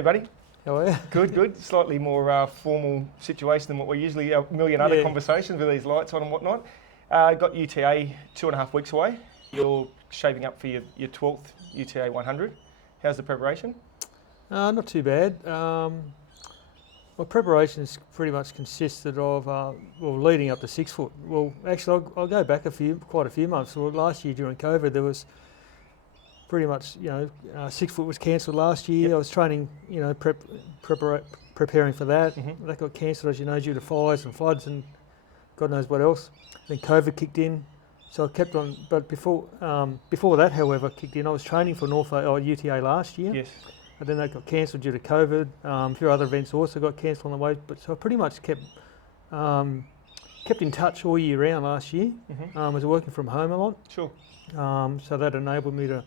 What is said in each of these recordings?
Hey, buddy. How are you? Good, good. Slightly more formal situation than what we're usually, a million other conversations with these lights on and whatnot. Got UTA 2.5 weeks away. You're shaping up for your 12th UTA 100. How's the preparation? Not too bad. My preparation's pretty much consisted of, leading up to 6 foot. Well, actually, I'll go back quite a few months. Well, last year during COVID, there was pretty much, 6 foot was cancelled last year. Yep. I was training, preparing for that. Mm-hmm. That got cancelled, as you know, due to fires and floods and God knows what else. Then COVID kicked in, so I kept on. But before that, however, kicked in, I was training for UTA last year. Yes. And then that got cancelled due to COVID. A few other events also got cancelled on the way. But so I pretty much kept in touch all year round last year. Mm-hmm. I was working from home a lot. Sure. So that enabled me to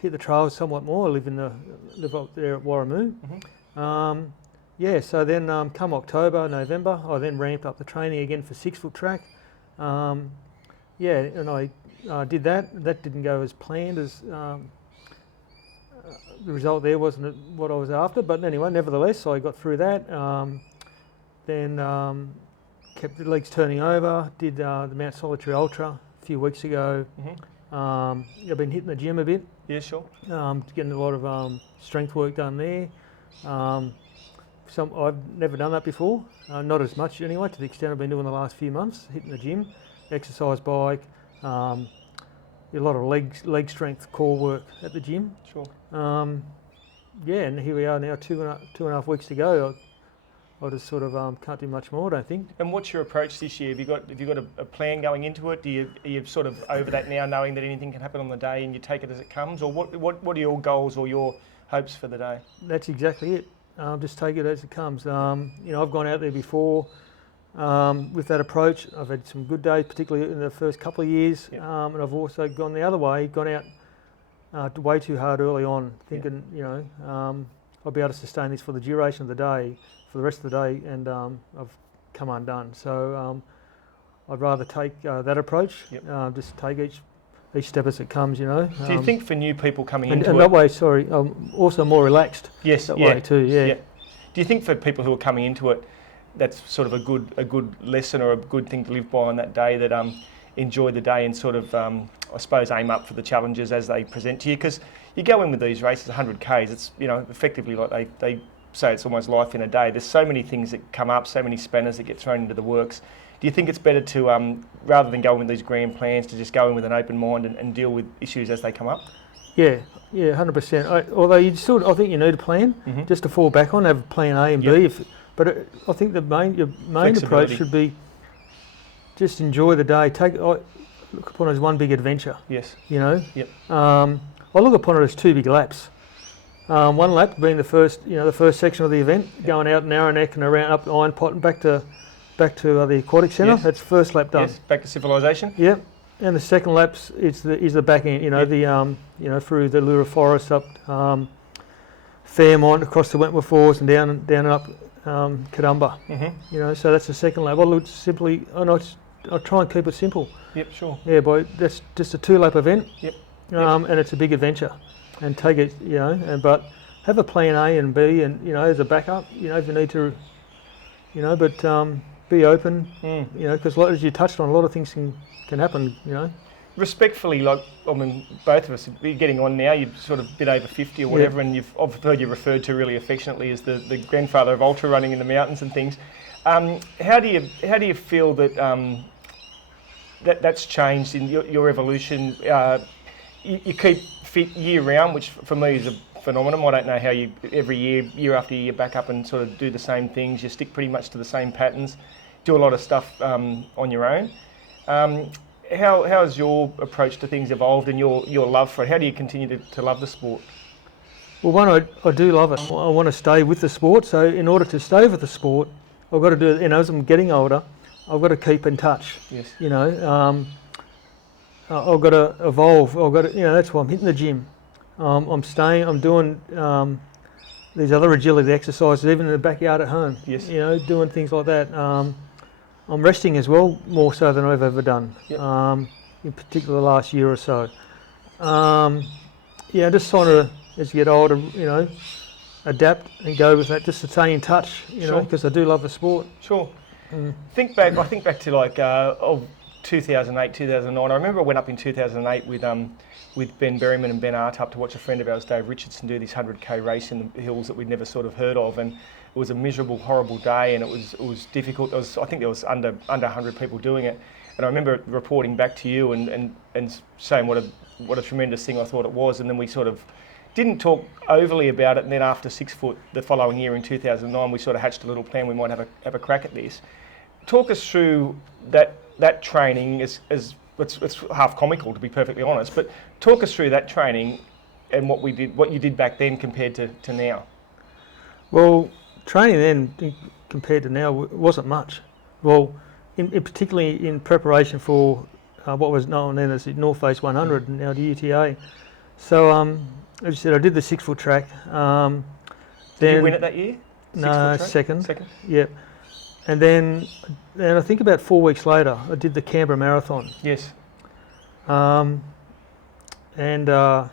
hit the trails somewhat more. I live up there at Warramoo. Mm-hmm. So then come October, November, I then ramped up the training again for 6 foot track. And I did that. That didn't go as planned. As the result there wasn't what I was after. But anyway, nevertheless, I got through that. Then kept the legs turning over. Did the Mount Solitary Ultra a few weeks ago. Mm-hmm. I've been hitting the gym a bit. Yeah, sure. Getting a lot of strength work done there. I've never done that before, not as much anyway, to the extent I've been doing the last few months, hitting the gym, exercise bike, a lot of leg strength, core work at the gym. Sure. And here we are now, two and a half weeks to go. I just sort of can't do much more, I don't think. And what's your approach this year? Have you got a plan going into it? Are you sort of over that now, knowing that anything can happen on the day and you take it as it comes? Or what are your goals or your hopes for the day? That's exactly it. Just take it as it comes. I've gone out there before with that approach. I've had some good days, particularly in the first couple of years. Yep. And I've also gone the other way, gone out way too hard early on, thinking, I'll be able to sustain this for the duration of the day, for the rest of the day, and I've come undone. So I'd rather take that approach. Yep. Just take each step as it comes, Do you think for new people coming into and it... that way, also more relaxed. Yes, that way too, yeah. Do you think for people who are coming into it, that's sort of a good lesson or a good thing to live by on that day, that enjoy the day and sort of, I suppose, aim up for the challenges as they present to you? Because you go in with these races, 100Ks, it's, effectively like they say it's almost life in a day. There's so many things that come up, so many spanners that get thrown into the works. Do you think it's better to, rather than go in with these grand plans, to just go in with an open mind and deal with issues as they come up? Yeah, 100%. Although I think you need a plan, just to fall back on, have plan A and B. But I think your main approach should be just enjoy the day. Look upon it as one big adventure. Yes. Yep. I look upon it as 2 big laps. One lap being the first section of the event, going out Narrow-neck and around up Iron Pot and back to the aquatic centre. Yes. That's first lap done. Yes. Back to civilization. Yep. And the second lap's is the back end. Through the Lura Forest up Fairmont, across the Wentworth Falls and down and up Kadumba. Mm-hmm. So that's the second lap. I try and keep it simple. Yep, sure. Yeah, that's just a 2 lap event. Yep. And it's a big adventure. And take it, but have a plan A and B, and as a backup, if you need to, but be open, because as you touched on, a lot of things can happen, Respectfully, both of us, you're getting on now, you're sort of a bit over 50 or whatever, and I've heard you referred to really affectionately as the grandfather of ultra running in the mountains and things. How do you feel that that's changed in your evolution? You keep fit year round, which for me is a phenomenon. I don't know how you every year after year back up and sort of do the same things. You stick pretty much to the same patterns, do a lot of stuff on your own. How has your approach to things evolved and your love for it? How do you continue to love the sport? Well, one, I do love it. I want to stay with the sport. So in order to stay with the sport, I've got to do it. As I'm getting older, I've got to keep in touch. Yes. I've got to evolve. That's why I'm hitting the gym. I'm doing these other agility exercises, even in the backyard at home. Yes. Doing things like that. I'm resting as well, more so than I've ever done. Yep. In particular the last year or so. Just trying to, as you get older, adapt and go with that, just to stay in touch, you know, because I do love the sport. Sure. I think back to like 2008, 2009. I remember I went up in 2008 with Ben Berryman and Ben Artup to watch a friend of ours, Dave Richardson, do this 100k race in the hills that we'd never sort of heard of, and it was a miserable, horrible day, and it was difficult. I think there was under 100 people doing it, and I remember reporting back to you and saying what a tremendous thing I thought it was, and then we sort of didn't talk overly about it, and then after 6 foot the following year in 2009, we sort of hatched a little plan. We might have a crack at this. Talk us through that training. As it's half comical, to be perfectly honest, but talk us through that training and what you did back then compared to now. Well, training then compared to now wasn't much. Well, in particularly in preparation for what was known then as the North Face 100 and now the UTA. So, as you said, I did the 6 foot track. Did you win it that year? No, second. Second? Yep. And then I think about 4 weeks later, I did the Canberra Marathon. Yes. And that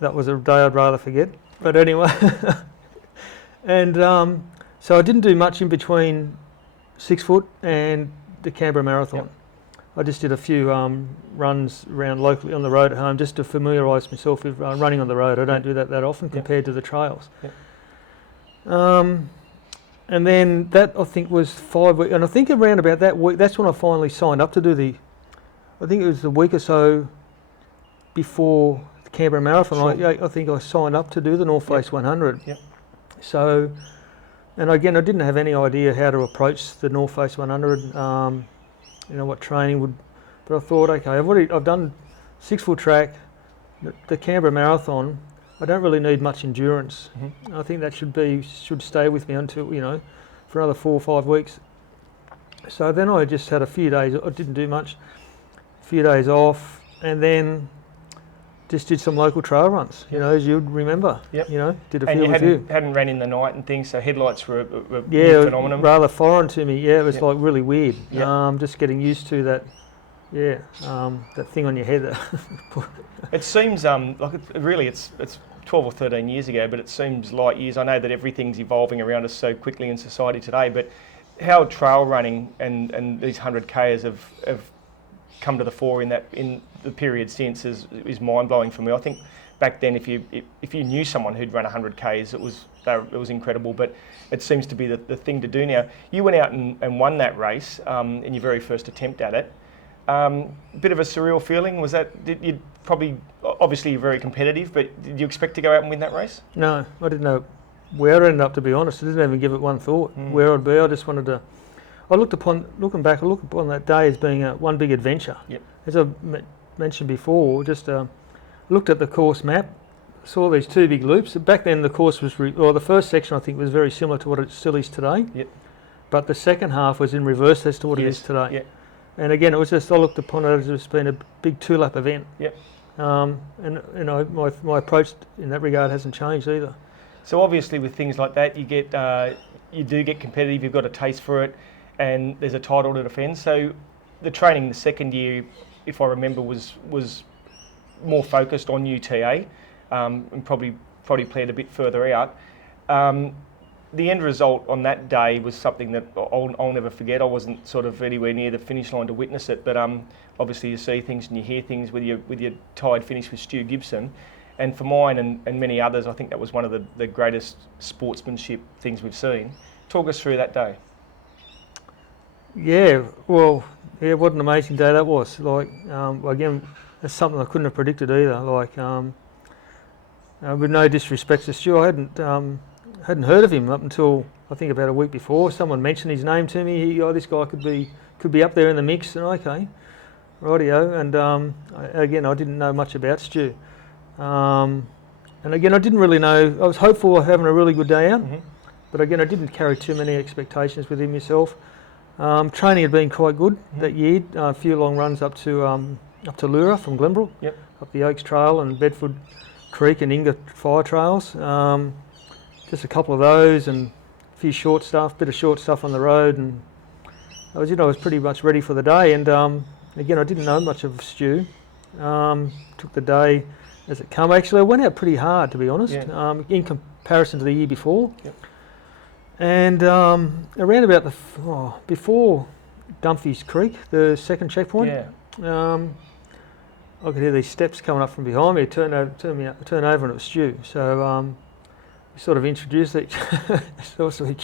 was a day I'd rather forget. But anyway, and so I didn't do much in between 6 foot and the Canberra Marathon. Yep. I just did a few runs around locally on the road at home just to familiarise myself with running on the road. I don't do that often compared to the trails. Yep. And then that I think was 5 weeks, and I think around about that week, that's when I finally signed up to do I think it was a week or so before the Canberra Marathon. Sure. I think I signed up to do the North Face 100. Yep. So, and again, I didn't have any idea how to approach the North Face 100. You know what training would, but I thought, okay, I've done 6 foot track, the Canberra Marathon. I don't really need much endurance. Mm-hmm. I think that should stay with me until, you know, for another 4 or 5 weeks. So then I just had a few days. I didn't do much. A few days off, and then just did some local trail runs. You know, as you'd remember. Yep. You know, did a few. And you hadn't ran in the night and things, so headlights were a phenomenon. Rather foreign to me. Yeah, it was like really weird. Yep. Just getting used to that. Yeah, that thing on your head. It seems like it's 12 or 13 years ago, but it seems light years. I know that everything's evolving around us so quickly in society today, but how trail running and these 100Ks have come to the fore in the period since is mind blowing for me. I think back then, if you knew someone who'd run 100Ks, it was incredible. But it seems to be the thing to do now. You went out and won that race in your very first attempt at it. Bit of a surreal feeling. Was that? You probably, obviously, you're very competitive, but did you expect to go out and win that race? No, I didn't know where I ended up. To be honest, I didn't even give it one thought where I'd be. I just wanted to. I looked upon that day as being one big adventure. Yep. As I mentioned before, just looked at the course map, saw these 2 big loops. Back then, the course was the first section I think was very similar to what it still is today. Yep. But the second half was in reverse as to what it is today. Yep. And again, it was just I looked upon it as just being a big 2-lap event. Yep. And you know, my approach in that regard hasn't changed either. So obviously, with things like that, you do get competitive. You've got a taste for it, and there's a title to defend. So the training the second year, if I remember, was more focused on UTA, and probably planned a bit further out. The end result on that day was something that I'll never forget. I wasn't sort of anywhere near the finish line to witness it, but obviously you see things and you hear things with your tied finish with Stu Gibson. And for mine and many others, I think that was one of the greatest sportsmanship things we've seen. Talk us through that day. Yeah, well, what an amazing day that was. Like, again, that's something I couldn't have predicted either. Like, with no disrespect to Stu, I hadn't heard of him up until I think about a week before. Someone mentioned his name to me. This guy could be up there in the mix. And okay, rightio. And again, I didn't know much about Stu. And again, I didn't really know. I was hopeful of having a really good day out, but again, I didn't carry too many expectations with him myself. Training had been quite good that year. A few long runs up to Lura from Glenbrook, up the Oaks Trail and Bedford Creek and Inga Fire Trails. Just a couple of those and a few bit of short stuff on the road, and I was pretty much ready for the day. And again, I didn't know much of Stu. Took the day as it came. Actually, I went out pretty hard, to be honest. In comparison to the year before. Yep. And around about before Dumfries Creek, the second checkpoint, I could hear these steps coming up from behind me. Turn over, and it was Stu. So we sort of introduced each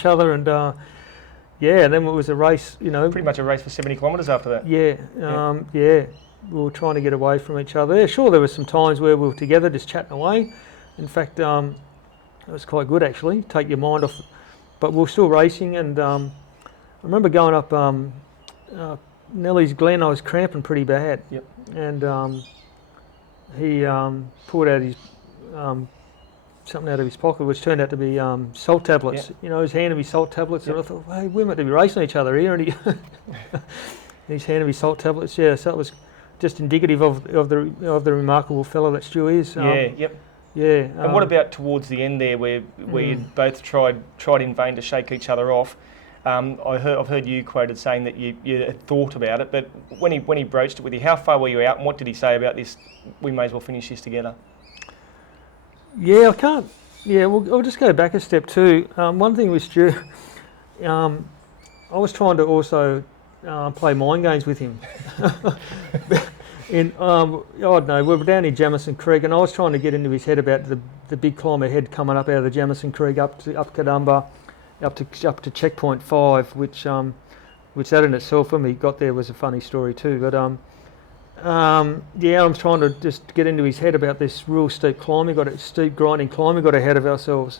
other, and and then it was a race. Pretty much a race for 70 kilometres after that. We were trying to get away from each other. Yeah, sure, there were some times where we were together, just chatting away. In fact, it was quite good actually. Take your mind off. But we were still racing, and I remember going up Nellie's Glen. I was cramping pretty bad. Yep. And he pulled out his something out of his pocket, which turned out to be salt tablets. Yep. He was handing me salt tablets, Yep. and I thought, hey, we're meant to be racing each other here, and he's handing me salt tablets. Yeah, so it was just indicative of the remarkable fellow that Stu is. Yep. Yeah. And what about towards the end there, where you both tried in vain to shake each other off? I've heard you quoted saying that you had thought about it, but when he broached it with you, how far were you out, and what did he say about this? We may as well finish this together. Yeah, I can't. Yeah, I'll just go back a step too. One thing with Stu, I was trying to also play mind games with him. I don't know, we were down in Jamison Creek, and I was trying to get into his head about the big climb ahead coming up out of the Jamison Creek up Kadumba, up to checkpoint 5, which that in itself, when we got there, was a funny story too. But I'm trying to just get into his head about this real steep climb. Steep grinding climb. We got ahead of ourselves.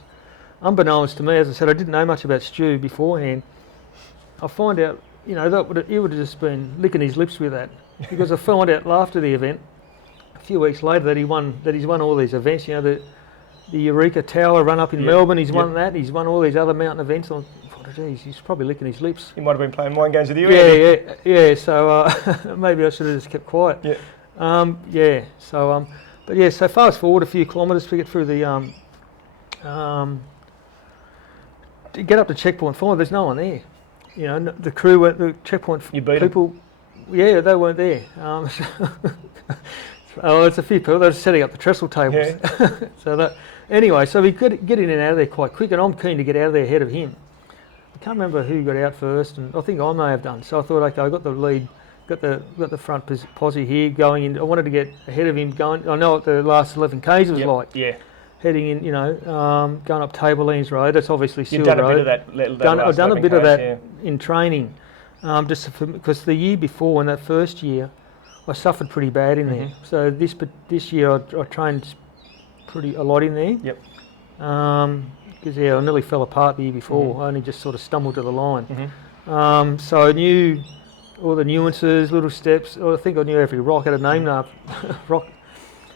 Unbeknownst to me, as I said, I didn't know much about Stu beforehand. I find out, he would have just been licking his lips with that, because I found out after the event, a few weeks later, that he's won all these events. The Eureka Tower run up in Melbourne. He's won that. He's won all these other mountain events. I thought, geez, he's probably licking his lips. He might have been playing mind games with you. Yeah. So maybe I should have just kept quiet. Yeah. So fast forward a few kilometres to get through the to get up to checkpoint 5. There's no one there. The crew went the checkpoint. You beat people. Yeah, they weren't there. It's a few people. They're setting up the trestle tables. Yeah. So we could get in and out of there quite quick, and I'm keen to get out of there ahead of him. I can't remember who got out first, and I think I may have done. So I thought, okay, I got the lead, got the front posse here going in. I wanted to get ahead of him going. I know what the last 11 k's was like. Yeah. Heading in, going up Tablelands Road. That's obviously Stewart You've done Road. a bit of that. I've done a bit of that yeah. in training, because the year before, in that first year, I suffered pretty bad in there. So this year I trained a lot in there. Yep. Because I nearly fell apart the year before. I only just sort of stumbled to the line. So I knew all the nuances, little steps. I think I knew every rock. Had a name now. Rock.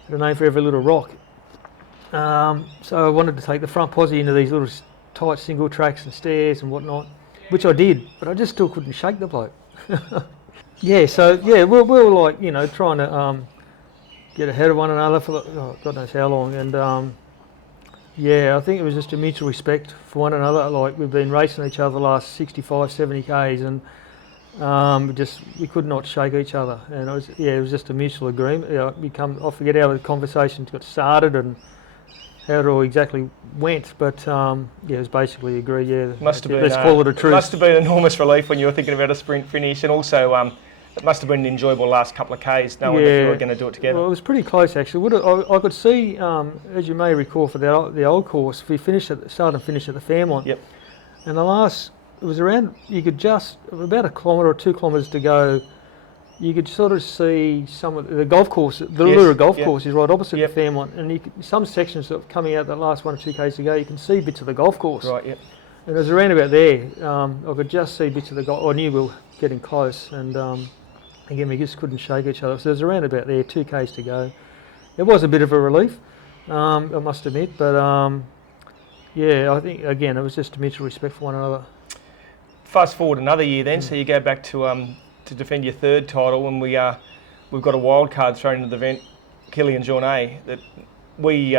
Had a name for every little rock. So I wanted to take the front posse into these little tight single tracks and stairs and whatnot, which I did, but I just still couldn't shake the bloke. We were like, trying to get ahead of one another for God knows how long, and I think it was just a mutual respect for one another. Like, we've been racing each other the last 65, 70 k's, and we could not shake each other, and it was just a mutual agreement. I forget how the conversation got started and how it all exactly went, but it was basically agreed. Yeah, let's call it a truce. It must have been enormous relief when you were thinking about a sprint finish, and also it must have been an enjoyable last couple of k's, knowing that you were going to do it together. Well, it was pretty close actually. I could see, as you may recall, for the old course, we started and finished at the Fairmont. Yep. And it was around. You could just about a kilometre or 2 kilometres to go. You could sort of see some of the golf course. The Lura golf course is right opposite the Fairmont, and some sections that are coming out that last 1 or 2 k's to go, you can see bits of the golf course. Right. Yep. And it was around about there. I could just see bits of the golf. I knew we were getting close, and again, we just couldn't shake each other. So it was around about there, 2 k's to go. It was a bit of a relief, I must admit, but I think again it was just a mutual respect for one another. Fast forward another year then, so you go back to defend your third title, and we've got a wild card thrown into the event, Killian Journay. That we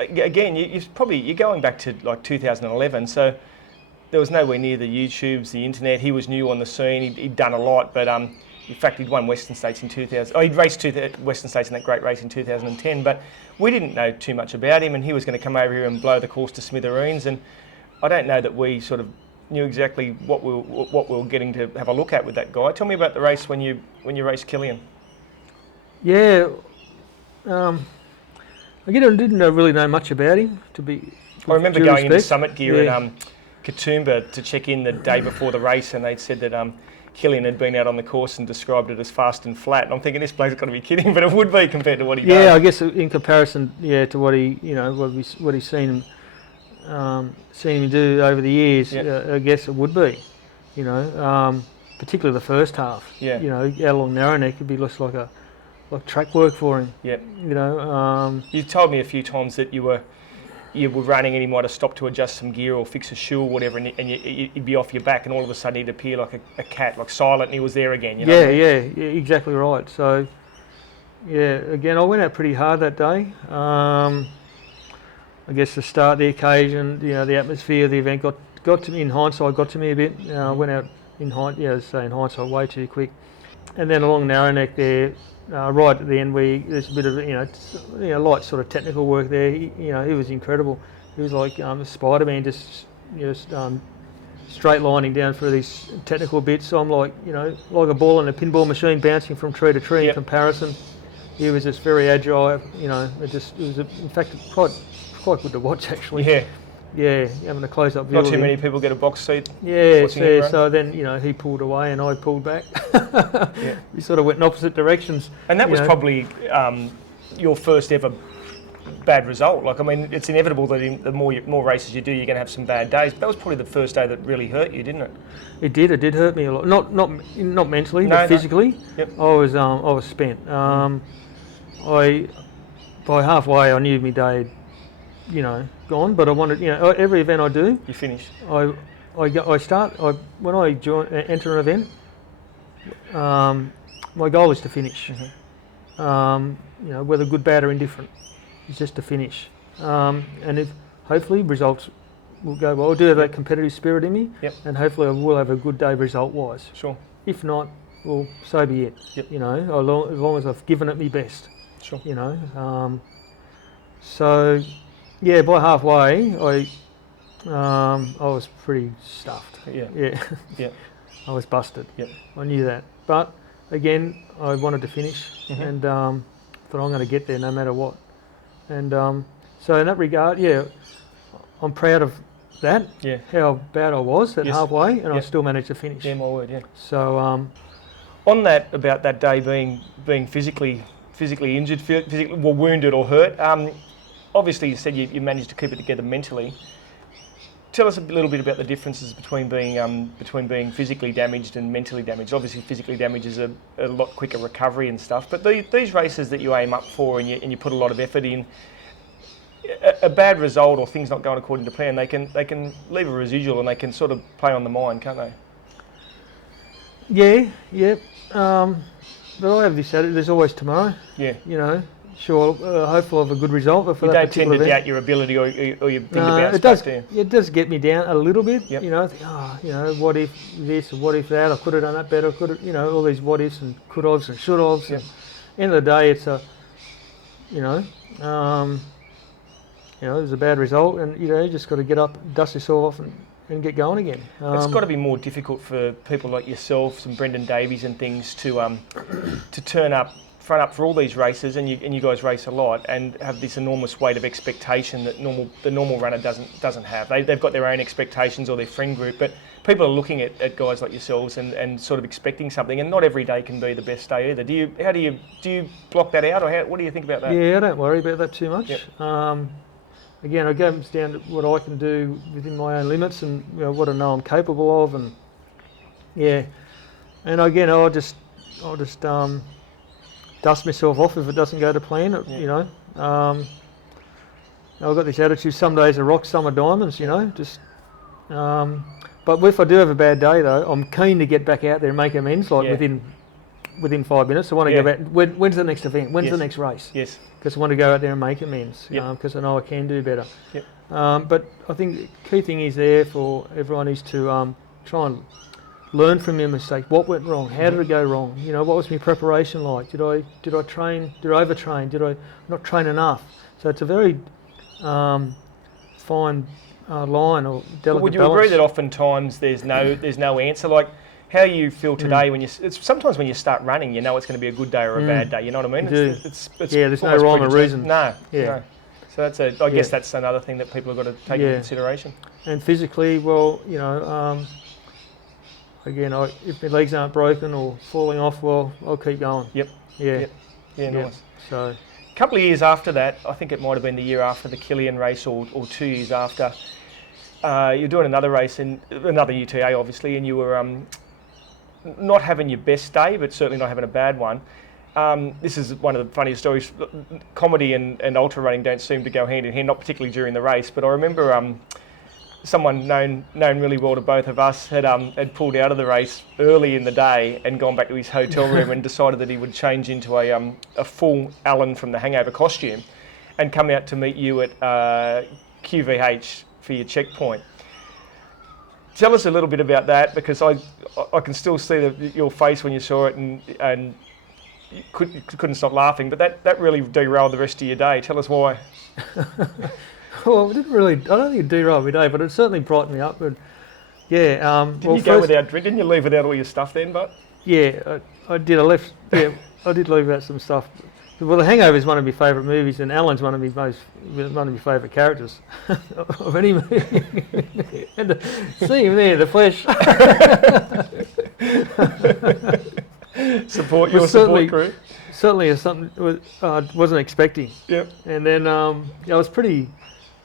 again, you're going back to like 2011, so there was nowhere near the YouTubes, the internet. He was new on the scene. He'd done a lot, but In fact, he'd won Western States in 2000. Oh, he'd raced Western States in that great race in 2010, but we didn't know too much about him, and he was going to come over here and blow the course to smithereens. And I don't know that we sort of knew exactly what we were getting to have a look at with that guy. Tell me about the race when you raced Killian. Yeah, again, I didn't really know much about him. I remember going into Summit Gear Yeah. at Katoomba to check in the day before the race, and they'd said that Killian had been out on the course and described it as fast and flat. And I'm thinking, this bloke's got to be kidding, but it would be compared to what he does. Yeah, I guess in comparison, to what he, what he's seen him do over the years, I guess it would be, particularly the first half. Yeah. Out along Narrowneck, it'd be just like track work for him. Yeah. You've told me a few times that you were running and he might have stopped to adjust some gear or fix a shoe or whatever, and you'd be off your back, and all of a sudden he'd appear like a cat, like silent, and he was there again. Yeah, exactly right. So, again, I went out pretty hard that day. I guess the start, the occasion, the atmosphere of the event got to me. In hindsight, got to me a bit. I went out in hindsight way too quick, and then along Narrowneck there. Right at the end, there's a bit of light sort of technical work there. He was incredible. He was like Spider-Man, just straight lining down through these technical bits. So I'm like like a ball in a pinball machine bouncing from tree to tree. In comparison, he was just very agile. It was in fact quite good to watch actually. Yeah. Yeah, having a close-up view. Not too many people get a box seat. Yeah, so then he pulled away and I pulled back. We sort of went in opposite directions. And that was probably your first ever bad result. Like, I mean, it's inevitable that the more races you do, you're going to have some bad days. But that was probably the first day that really hurt you, didn't it? It did. It did hurt me a lot. Not mentally, but physically. Yep. I was spent. By halfway, I knew my day had, gone. But I wanted, every event I do, you finish. When I enter an event, my goal is to finish. Mm-hmm. Whether good, bad, or indifferent, it's just to finish. And if hopefully results will go well, I do have that competitive spirit in me, and hopefully I will have a good day result-wise. Sure. If not, well, so be it. Yep. As long as I've given it my best. Sure. So. Yeah, by halfway, I was pretty stuffed. Yeah. I was busted. Yep. I knew that, but again, I wanted to finish, and thought I'm going to get there no matter what. And so in that regard, I'm proud of that. Yeah. How bad I was at halfway, and I still managed to finish. Yeah, my word. Yeah. So on that, about that day being physically injured, wounded or hurt. Obviously, you said you managed to keep it together mentally. Tell us a little bit about the differences between being physically damaged and mentally damaged. Obviously, physically damaged is a lot quicker recovery and stuff. But these races that you aim up for and you put a lot of effort in, a bad result or things not going according to plan, they can leave a residual and they can sort of play on the mind, can't they? Yeah. But I have this attitude. There's always tomorrow. Yeah. Sure, hopefully I'll have a good result. But for you that don't tend to doubt your ability or your thing to bounce back, do you? It does get me down a little bit. Yep. I think, what if this or what if that? I could have done that better. All these what ifs and could haves and should haves. Yep. End of the day, it's it's a bad result, and you just got to get up, dust yourself off, and get going again. It's got to be more difficult for people like yourself, some Brendan Davies and things, to turn up. Front up for all these races, and you guys race a lot, and have this enormous weight of expectation that the normal runner doesn't have. They've got their own expectations or their friend group, but people are looking at guys like yourselves and sort of expecting something, and not every day can be the best day either. Do you block that out, or what do you think about that? Yeah, I don't worry about that too much. Yep. Again, it comes down to what I can do within my own limits and what I know I'm capable of, and and again I'll just dust myself off if it doesn't go to plan. I've got this attitude: some days are rocks, some are diamonds. But if I do have a bad day, though, I'm keen to get back out there and make amends. Within 5 minutes, I want to go back. When's the next event? When's the next race? Yes. Because I want to go out there and make amends. Because I know I can do better. Yep. But I think the key thing is there for everyone is to try and learn from your mistakes. What went wrong? How did it go wrong? You know, what was my preparation like? Did I train? Did I overtrain? Did I not train enough? So it's a very fine line or delicate balance. Would you agree that oftentimes there's no answer? Like how you feel today when sometimes when you start running, you know it's going to be a good day or a bad day. You know what I mean? It's there's no rhyme or reason. No. So that's I guess that's another thing that people have got to take into consideration. And physically, well, you know, again, if my legs aren't broken or falling off, well, I'll keep going. Yep. Yeah. Yeah. Nice. So. A couple of years after that, I think it might have been the year after the Killian race or 2 years after, you're doing another race, in another UTA obviously, and you were not having your best day, but certainly not having a bad one. This is one of the funniest stories. Comedy and ultra running don't seem to go hand in hand, not particularly during the race, but I remember someone known really well to both of us had pulled out of the race early in the day and gone back to his hotel room and decided that he would change into a full Alan from the Hangover costume and come out to meet you at QVH for your checkpoint. Tell us a little bit about that, because I can still see your face when you saw it and you couldn't stop laughing, but that really derailed the rest of your day. Tell us why. Well, it didn't really. I don't think it derailed my day, but it certainly brightened me up. But yeah, didn't you go without drink? Didn't you leave without all your stuff then? But yeah, I did. I left. Yeah, I did leave out some stuff. Well, The Hangover is one of my favourite movies, and Alan's one of my favourite characters of any movie. And to see him there, the flesh. Support crew. Certainly, is something I wasn't expecting. Yep. And then I was pretty.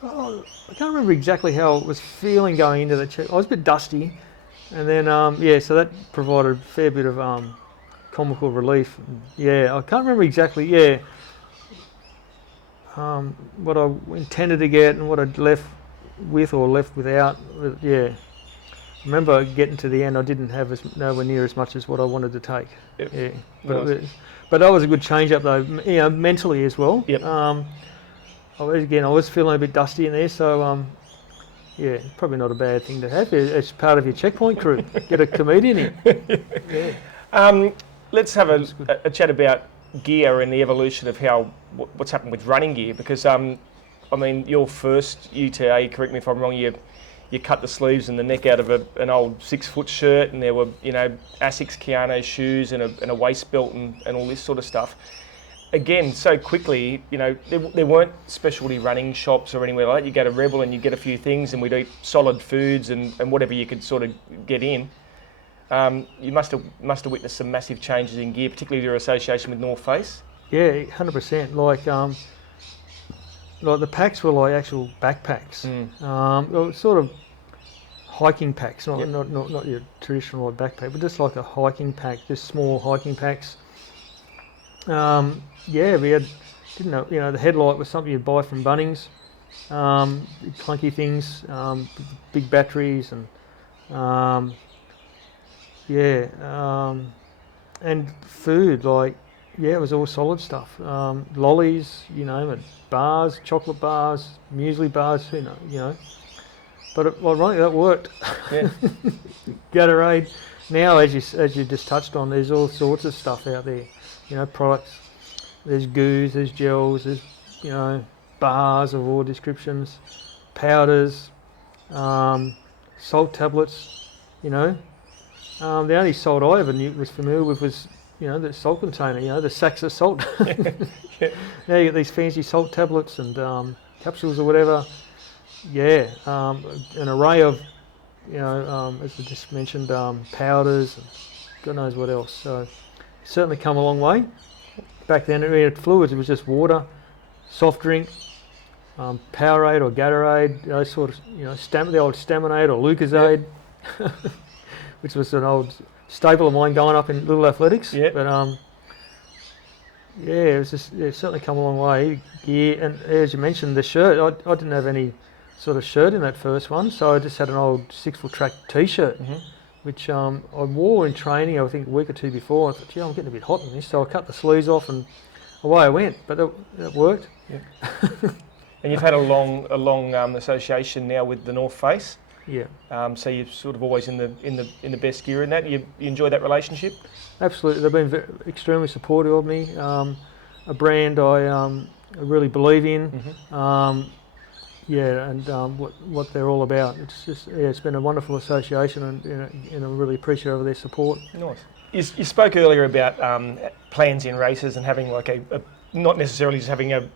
I can't remember exactly how I was feeling going into the check. I was a bit dusty, and then so that provided a fair bit of comical relief. Yeah, I can't remember exactly. Yeah, what I intended to get and what I'd left with or left without. Yeah, I remember getting to the end. I didn't have nowhere near as much as what I wanted to take. Yep. Yeah, Nice. but that was a good change up though. You know, mentally as well. Yep. I was feeling a bit dusty in there, so yeah, probably not a bad thing to have. It's part of your checkpoint crew. Get a comedian in. Yeah. Let's have a chat about gear and the evolution of what's happened with running gear, because I mean, your first UTA, correct me if I'm wrong, you cut the sleeves and the neck out of an old 6-foot shirt, and there were, you know, Asics Keanu shoes and a waist belt and all this sort of stuff. Again, so quickly, you know, there weren't specialty running shops or anywhere like that. You go to Rebel and you get a few things, and we'd eat solid foods and whatever you could sort of get in. You must have witnessed some massive changes in gear, particularly your association with North Face. Yeah, 100%. Like the packs were like actual backpacks. Sort of hiking packs, not your traditional backpack, but just like a hiking pack, just small hiking packs. Yeah, we had, didn't know, you know, the headlight was something you'd buy from Bunnings, clunky things, big batteries, and and food, like, yeah, it was all solid stuff. Lollies, you name it, bars, chocolate bars, muesli bars, you know. But ironically, that worked. Yeah. Gatorade. Now, as you just touched on, there's all sorts of stuff out there. You know, products. There's goos, there's gels, there's, you know, bars of all descriptions, powders, salt tablets. You know, the only salt I ever was familiar with was, you know, the salt container. You know, the sacks of salt. Yeah. Now you get these fancy salt tablets and capsules or whatever. Yeah, an array of, you know, as I just mentioned, powders and God knows what else. So certainly come a long way. Back then, we had fluids. It was just water, soft drink, Powerade or Gatorade, those sort of, you know, the old Staminade or Lucozade, which was an old staple of mine going up in Little Athletics. Yeah. But yeah, it was just, it's certainly come a long way. Gear, and as you mentioned, the shirt. I didn't have any sort of shirt in that first one, so I just had an old 6-foot track T-shirt. Mm-hmm. Which I wore in training, I think a week or two before. I thought, gee, I'm getting a bit hot in this, so I cut the sleeves off and away I went. But it worked. Yeah. And you've had a long association now with the North Face. Yeah, So you're sort of always in the best gear in that. You enjoy that relationship. absolutely. They've been extremely supportive of me. A brand I really believe in. Mm-hmm. And what they're all about. It's just it's been a wonderful association, and I'm really appreciative of their support. Nice. You spoke earlier about plans in races and having like a not necessarily just having a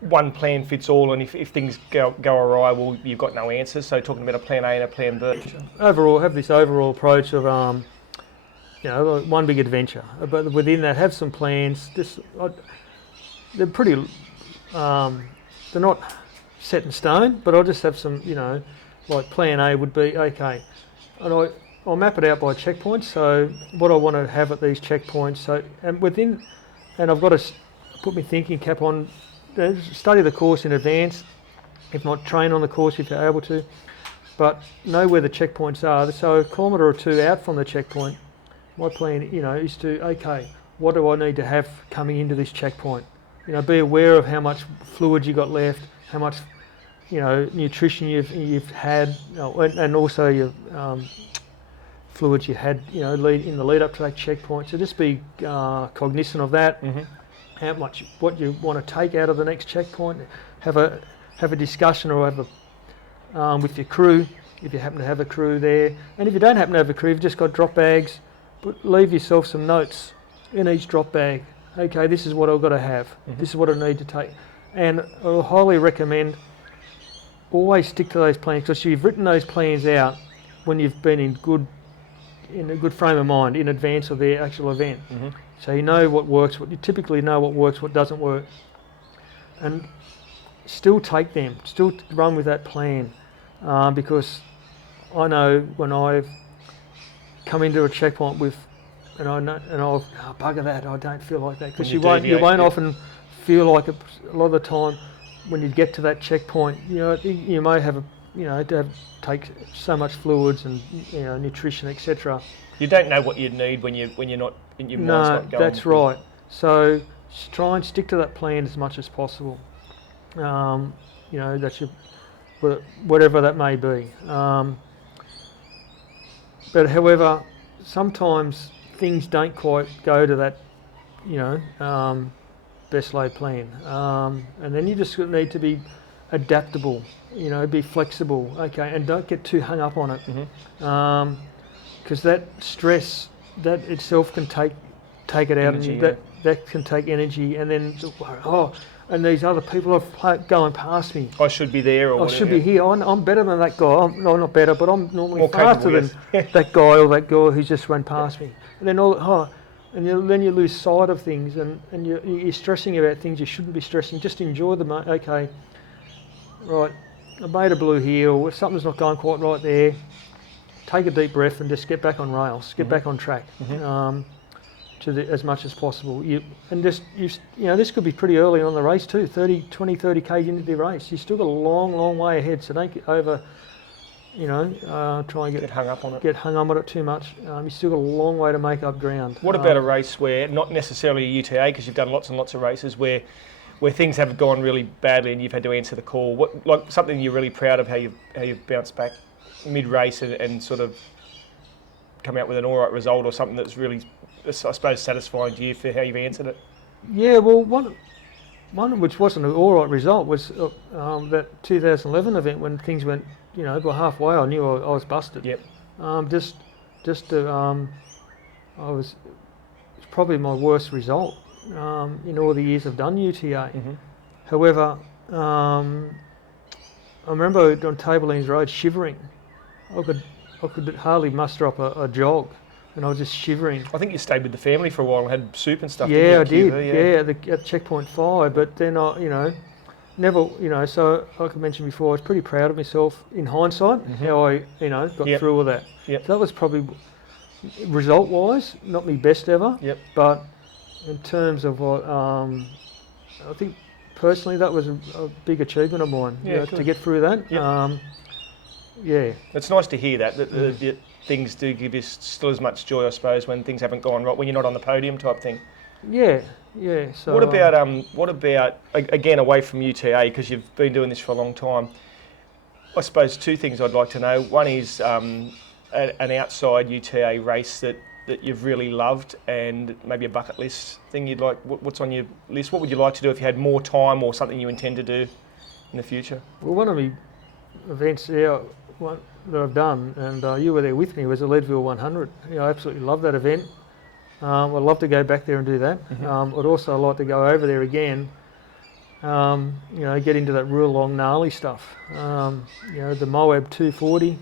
one plan fits all, and if things go awry, well, you've got no answers. So talking about a plan A and a plan B. Overall, have this overall approach of one big adventure, but within that, have some plans. They're pretty, they're not set in stone, but I'll just have some, like plan A would be okay, and I'll map it out by checkpoints. So what I want to have at these checkpoints. So and I've got to put my thinking cap on. Study the course in advance, if not train on the course if you're able to, but know where the checkpoints are. So a kilometre or two out from the checkpoint, my plan, is to, what do I need to have coming into this checkpoint? Be aware of how much fluid you got left, how much, nutrition you've had, and also your fluids you had, in the lead up to that checkpoint. So just be cognizant of that. Mm-hmm. What you want to take out of the next checkpoint. Have a discussion or have a with your crew if you happen to have a crew there. And if you don't happen to have a crew, you've just got drop bags. But leave yourself some notes in each drop bag. Okay, this is what I've got to have. Mm-hmm. This is what I need to take. And I highly recommend always stick to those plans, because you've written those plans out when you've been in a good frame of mind in advance of the actual event. Mm-hmm. So you know what works, you typically know what works, what doesn't work, and still take them, still run with that plan, because I know when I've come into a checkpoint and I'll bugger that, I don't feel like that, because you won't often feel like it a lot of the time when you get to that checkpoint. You may have to take so much fluids and nutrition, etc. You don't know what you need when you're not in your mind's not going. That's right. So try and stick to that plan as much as possible. That's whatever that may be. But however, sometimes things don't quite go to that, best laid plan, and then you just need to be adaptable. Be flexible. Okay, and don't get too hung up on it. Mm-hmm. Because that stress, that itself can take it out, Energy, and that can take energy, and then and these other people are going past me. I should be there, or I should be here. I'm better than that guy. I'm not better, but I'm normally more faster capable, than that guy or that girl who's just run past me. And then then you lose sight of things, and you're stressing about things you shouldn't be stressing. Just enjoy them. Okay, right. I made a blue here, or something's not going quite right there. Take a deep breath and just get back on rails, get back on track, as much as possible. This could be pretty early on the race too, 30 k's into the race. You've still got a long way ahead, so don't get over, try and get hung up on it. Get hung up on it too much. You've still got a long way to make up ground. What about a race where, not necessarily a UTA, because you've done lots and lots of races where things have gone really badly and you've had to answer the call? Like something you're really proud of, how you've bounced back mid-race and sort of come out with an all right result, or something that's really, I suppose, satisfying to you for how you've answered it? Yeah, well, one which wasn't an all right result was that 2011 event when things went, by halfway I knew I was busted. Yep. It's probably my worst result in all the years I've done UTA. Mm-hmm. However, I remember on Tablelands Road shivering. I could hardly muster up a jog, and I was just shivering. I think you stayed with the family for a while and had soup and stuff. Yeah, I did. Yeah, at checkpoint 5. But then I, never, so like I mentioned before, I was pretty proud of myself in hindsight, how I, got through all that. Yep. So that was probably, result-wise, not my best ever. Yep. But in terms of what, I think personally that was a big achievement of mine. To get through that. Yep. Yeah. It's nice to hear that things do give you still as much joy, I suppose, when things haven't gone right, when you're not on the podium type thing. Yeah. So what about again, away from UTA, because you've been doing this for a long time? I suppose two things I'd like to know. One is an outside UTA race that you've really loved, and maybe a bucket list thing you'd like. What's on your list? What would you like to do if you had more time, or something you intend to do in the future? Well, one of the events that I've done, and you were there with me, was the Leadville 100. I absolutely love that event. I'd love to go back there and do that. I'd also like to go over there again. Get into that real long gnarly stuff. The Moab 240,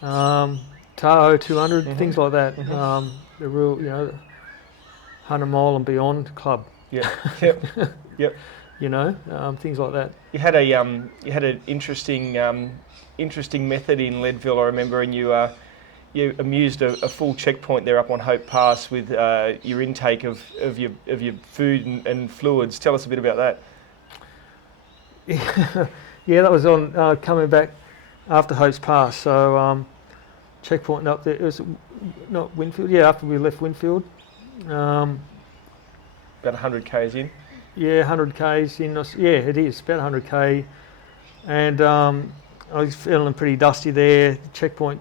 Tahoe 200, things like that. The real, 100 mile and beyond club. Yep. Things like that. You had an interesting method in Leadville, I remember, and you amused a full checkpoint there up on Hope Pass with your intake of your food and fluids. Tell us a bit about that. Yeah, that was on coming back after Hope's Pass. So checkpoint up there. It was not Winfield. Yeah, after we left Winfield. About 100 k's in. Yeah, 100 k's in. Yeah, it is about 100 k, and I was feeling pretty dusty there. The checkpoint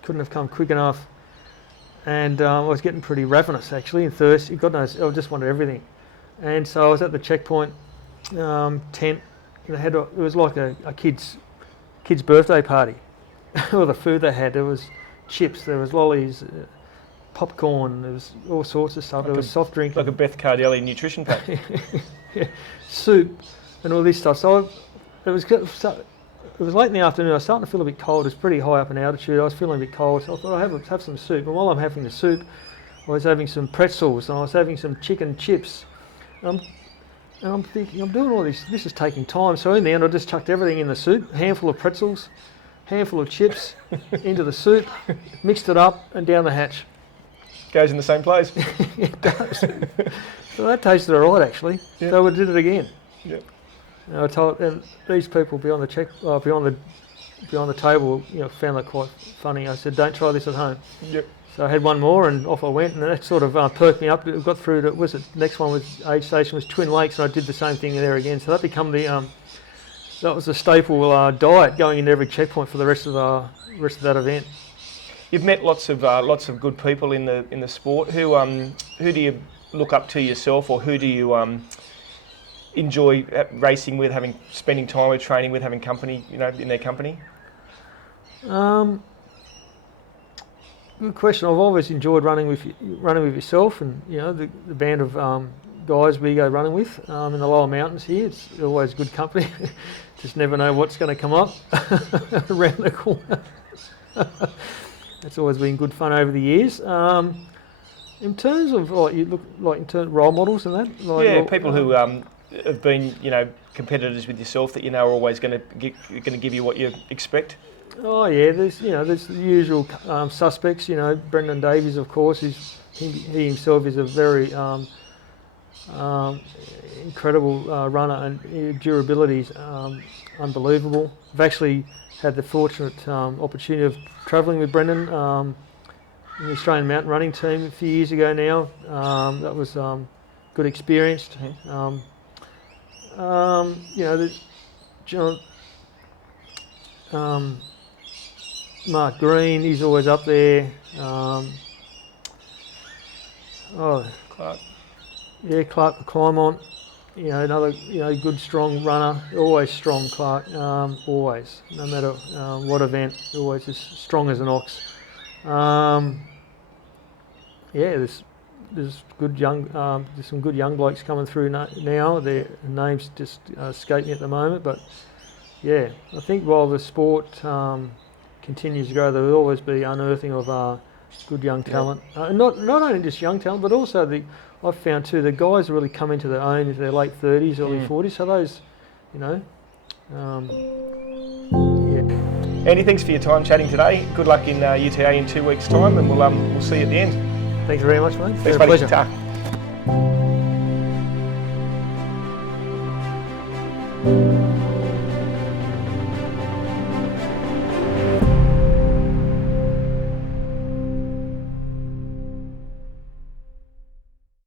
couldn't have come quick enough, and I was getting pretty ravenous actually and thirsty. God knows, I just wanted everything. And so I was at the checkpoint tent. It was like a kid's birthday party. All the food they had, there was chips, there was lollies, popcorn, there was all sorts of stuff. There was soft drink, like a Beth Cardelli nutrition pack. Yeah, soup and all this stuff. So it was late in the afternoon. I was starting to feel a bit cold. It was pretty high up in altitude. I was feeling a bit cold, so I thought I'd have some soup. And while I'm having the soup, I was having some pretzels and I was having some chicken chips. And I'm thinking, I'm doing all this. This is taking time. So in the end, I just chucked everything in the soup. Handful of pretzels, handful of chips into the soup, mixed it up, and down the hatch. Goes in the same place. It does. So that tasted all right, actually. Yep. So we did it again. Yep. And I told these people beyond the table, found that quite funny. I said, "Don't try this at home." Yep. So I had one more, and off I went, and that sort of perked me up. It got through to next one was aid station was Twin Lakes, and I did the same thing there again. So that become that was a staple diet going into every checkpoint for the rest of that event. You've met lots of good people in the sport. Who do you look up to yourself, or who do you enjoy racing with, spending time with, training with, having company, in their company? Good question. I've always enjoyed running with yourself, and the band of guys we go running with in the lower mountains here. It's always good company. Just never know what's going to come up around the corner. That's always been good fun over the years. In terms of role models and that, people who have been competitors with yourself that are always going to give you what you expect. Oh yeah, there's the usual suspects. Brendan Davies, of course, he himself is a very incredible runner, and his durability is unbelievable. I've actually had the fortunate opportunity of travelling with Brendan in the Australian mountain running team a few years ago now. That was good experience. Mark Green, he's always up there. Clark. Yeah, Clark Climont. Another good strong runner. Always strong, Clark. Always, no matter what event, always as strong as an ox. There's good young, there's some good young blokes coming through now. Their names just escape me at the moment, but yeah, I think while the sport continues to grow, there will always be unearthing of good young talent. Not only just young talent, but also I've found too, the guys really come into their own in their late 30s, early 40s. So those, Andy, thanks for your time chatting today. Good luck in UTA in 2 weeks' time, and we'll see you at the end. Thank you very much, mate. Thanks, buddy. Pleasure. Ta.